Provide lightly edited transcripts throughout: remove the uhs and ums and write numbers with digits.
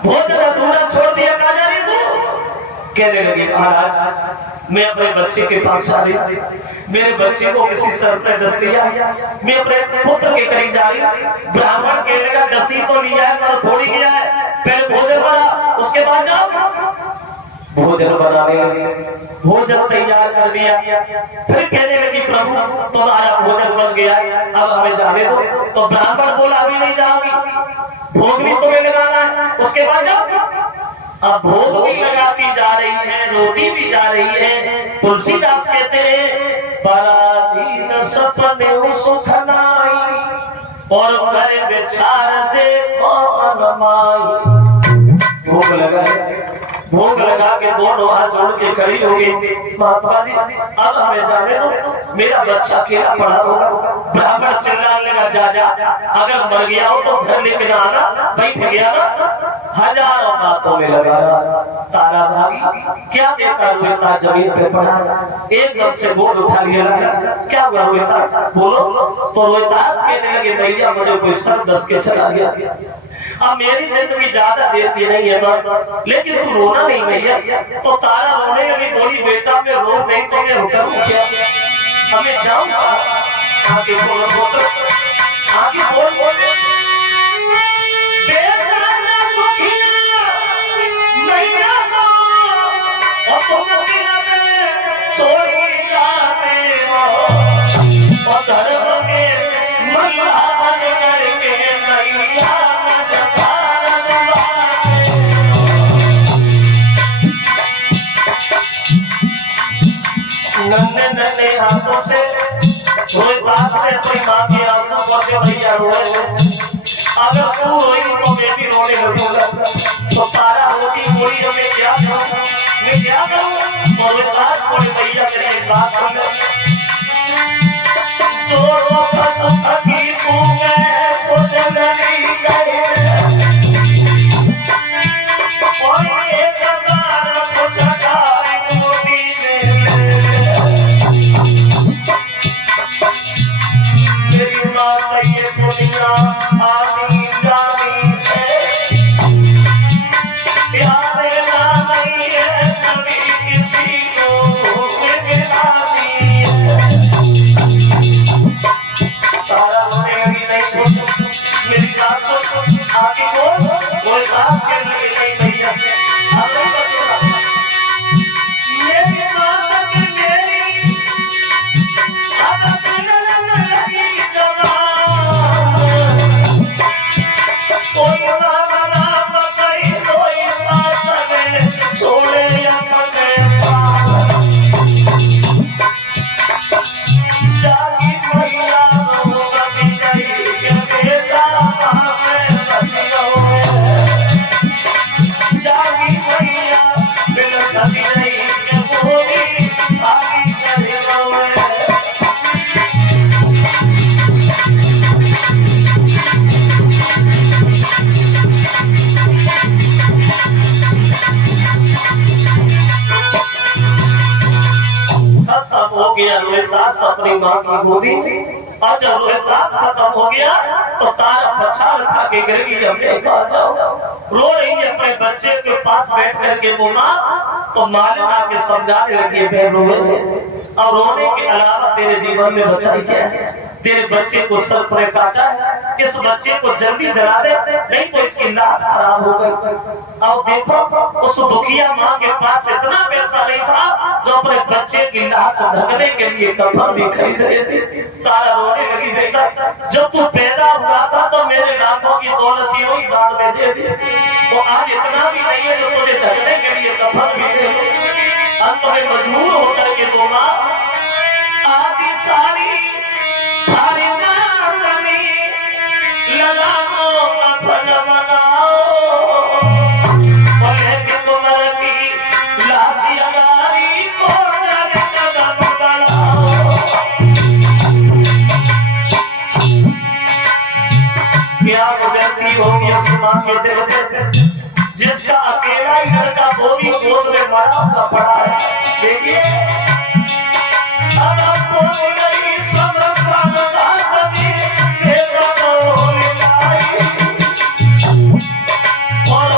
भोजन अधूरा छोड़ दिया कहा जा रही तू। कहने लगी महाराज मैं अपने बच्चे के पास आ रही, मेरे बच्चे को किसी सर पे डस लिया, मैं अपने पुत्र के करीब जा रही। ब्राह्मण कहने लगा डसी तो लिया है पर थोड़ी गया है, पहले भोजन बना उसके बाद जाओ। भोजन बनाने लगे, भोजन तैयार कर दिया। फिर कहने लगी प्रभु तुम्हारा भोजन बन गया, अब हमें जाने दो। तो ब्राह्मण बोला अभी नहीं जाओगी, भोग भी तुम्हें लगाना है, उसके बाद जाओ। अब भोग भी लगाती जा रही है, रोटी भी जा रही है। तुलसीदास कहते हैं पराधीन सपने सुख नाई और करे विचार देखो मनमाई। भोग लगा, भोग लगा के दोनों हाथ जोड़ के खड़ी हो गई। महात्मा जी अब हमें जाने दो, मेरा बच्चा अकेला पड़ा होगा। ब्राह्मण चिल्लाने लगा जा जा, अगर मर गया हो तो घर लेके आना, बैठ गया ना। हजारों बातों में लगा रहा। तारा भागी क्या देखा, रोहिता जमीन पे पड़ा, एकदम से बोल उठा लिया। क्या हुआ रोहितास बोलो। तो रोहितास कहने लगे भैया मुझे कोई सर दस के चला गया, अब मेरी जिंदगी ज्यादा देर की नहीं है ना, लेकिन तू रोना नहीं भैया। तो तारा रोने लगी, बोली बेटा मैं रो नहीं तो मैं करूं क्या, हमें जाऊं आगे बोलो पुत्र, आगे बोल बोल और तुम छोड़ जाते हो और धर्म के मैया बन करके मैया नन्हे नन्हे हाथों से रोहितास ने अपनी माँ के आंसू पोंछे भैया रोए। अगर तू रोएगी तो मैं भी रोने लगूंगा। तो तारा रोटी बोली हमें क्या करूं, मैं क्या करूं। रोहितास बोले भैया मेरी बात सुन, जो सुख की तू मैं सोच नहीं गए और एक बार कुछ मेरी माँ ये दुनिया आनी जानी है, प्यार नहीं है कभी किसी को मिलानी है। तारा होने लगी नहीं मेरी बात सुन, आगे बोल कोई बात के लगे नहीं भैया मेरी बात मेरी रोहितास अपनी माँ की गोदी में। और जब रोहितास खत्म हो गया तो तारा पछाड़ खा के गिर गई। हमने कहा जाओ, रो रही है अपने बच्चे के पास बैठ करके वो माँ। तो मालिन आके समझाने लगी है और रोने के अलावा तेरे जीवन में बचाई क्या है, तेरे बच्चे को सर पर काटा है, इस बच्चे को जल्दी जला दे नहीं तो इसकी लाश खराब हो गई। अब देखो उस दुखिया माँ के पास इतना पैसा नहीं था जो अपने बच्चे की लाश ढकने के लिए कफन भी खरीद रहे थे। तारा रोने लगी बेटा जब तू पैदा हुआ था तो मेरे लाखों की दौलत ही दान में दे दी, तो आज इतना भी नहीं है जो तुझे ढकने के लिए कफन भी दे। अंत में मजबूर होकर के वो माँ आदि सारी होगी उस माँ के दिल में जिसका अकेला ही लड़का वो भी गोद में मरा हुआ पड़ा है। देखिए अब आपको गई और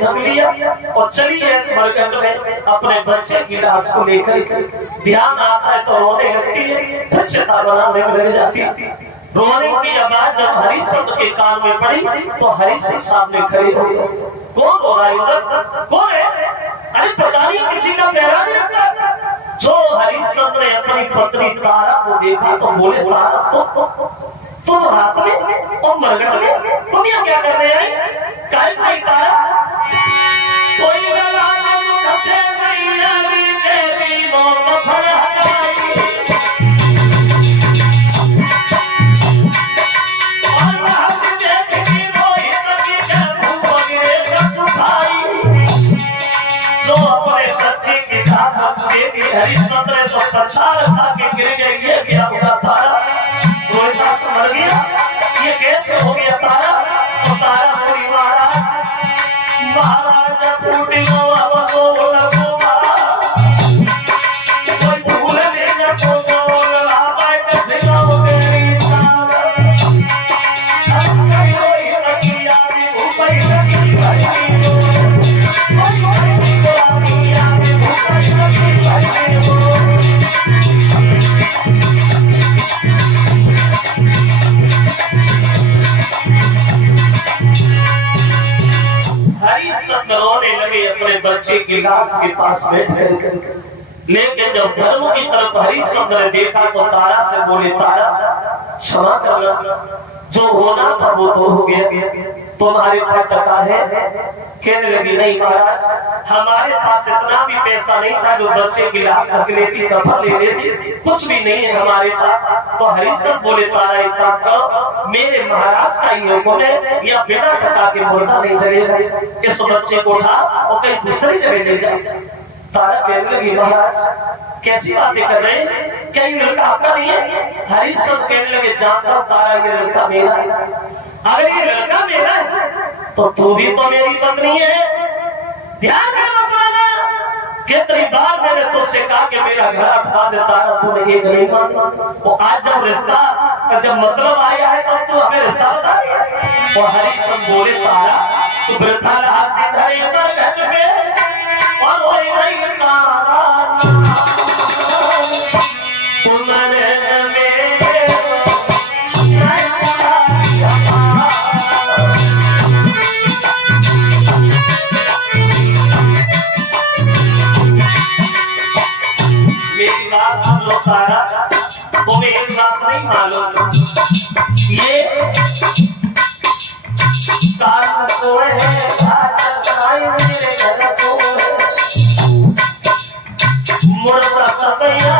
ढक लिया और चली है मरघट में अपने बच्चे की लाश को लेकर के। ध्यान आता है तो रोने लगती है, फिर चिता बनाने में लग जाती है। रोने की आवाज जब हरिश्चंद्र के कान में पड़ी तो हरिश्चंद्र सामने खड़े हो गए। कौन रो रहा है उधर? कौन है? अरे पता नहीं, किसी का पहरा नहीं लगता। जो हरिश्चंद्र ने अपनी पत्नी तारा को देखा तो बोले, तारा तुम रात में और मरघट में तुम यहाँ क्या करने आई? काय भाई तारा सोई गला कसे मैया री देवी मौत फला हरिश्चंद्र ने तो पछाड़ खा के गिर गए। ये क्या हुआ तारा? रोहिता समझ गया ये कैसे हो गया तारा। तो तारा पूरी महाराज पूरी कोई भूल देना रोने लगे अपने बच्चे की लाश के पास बैठ कर। लेकिन जब धर्म की तरफ हरिश्चंद्र ने देखा तो तारा से बोले, तारा क्षमा करना, जो होना था वो तो हो गया, तुम्हारे पास टका है? कहने लगी, नहीं महाराज, हमारे पास इतना भी पैसा नहीं था जो बच्चे की लाश रख लेती, कफन ले लेती, कुछ भी नहीं है हमारे पास। तो हरिश्चंद्र बोले, तारा एक काम करो, मेरे महाराज का ही हुक्म है, या बिना टका के मुर्दा नहीं चलेगा, इस बच्चे को उठा और कहीं दूसरी जगह ले जाओ। तारा कहने लगी, महाराज कैसी बातें कर रहे हैं, क्या ये लड़का आपका नहीं है? हरिश्चंद्र कहने लगे, जानता हूं तारा, ये लड़का मेरा है। अगर ये लड़का मेरा है तो तू भी तो मेरी पत्नी है। ध्यान रखना, कितनी बार मैंने तुझसे कहा कि मेरा घर हटा दे, तारा तूने एक नहीं माना। वो आज जब रिश्ता जब मतलब आया है तब तू हमें रिश्ता बता दिया। और हरिश्चंद्र बोले, तारा तू वृथा रहा सीधे मरघट में और वही नहीं तारा तुम्हारे तारा तुम्हें एक बात नहीं मालूम, ये तारा को है मुर्दा तबैया